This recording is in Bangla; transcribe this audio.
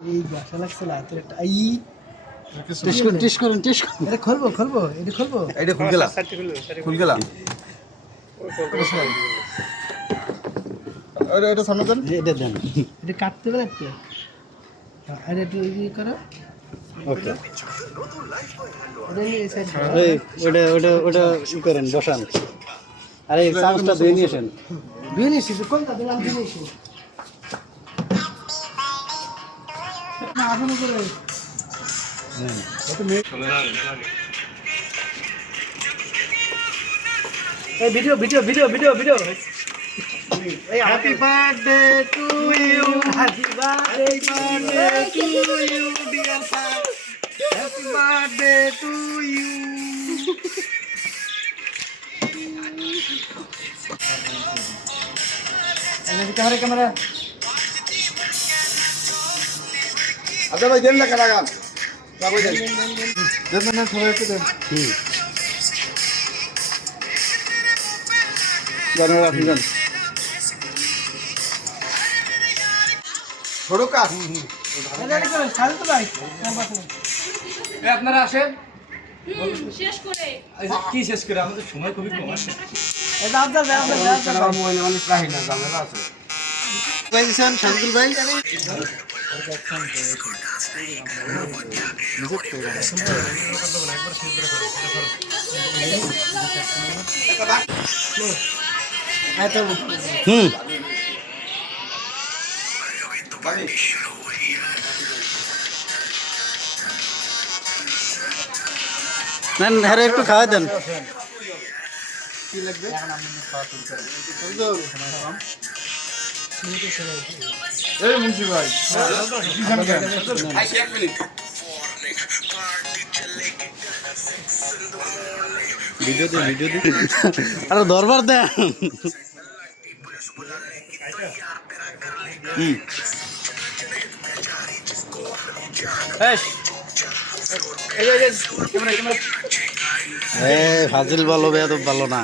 এই বাসা লাগছে না তোর একটা আই। টেস্ট করুন টেস্ট করুন টেস্ট করুন। এটা খুলবো খুলবো এটা খুলবো। এটা খুল গেলা খুল গেলা ওটা এটা সামনে দেন। এটা দেন। এটা কাটতে হবে একটু। আর একটু ইয়ে করো। ওকে। এই ওটা ওটা ওটা ই করেন বসান। আরে চামচটা ধুয়ে নিয়ে আসেন। ধুয়ে নিয়েছি কোনটা? দিলাম ধুয়ে নিয়েছি। না আসলে করে। এই video video video video video happy birthday to you happy birthday birthday to you dear sir happy birthday to you camera camera? আচ্ছা ভাই দেন না কারা গান। আপনারা আসেন। কি শেষ করে? আমাদের সময় খুবই কম আছে। ভাই। দিছেন শামসুল ভাই এত হুম নেন হ্যাঁ একটু খাওয়া দেন এই মুন্সি ভাই। ভিডিও দে ভিডিও দে। আরে দরবার হুম এ ফাজিল ভালো বেয়াদব ভালো না।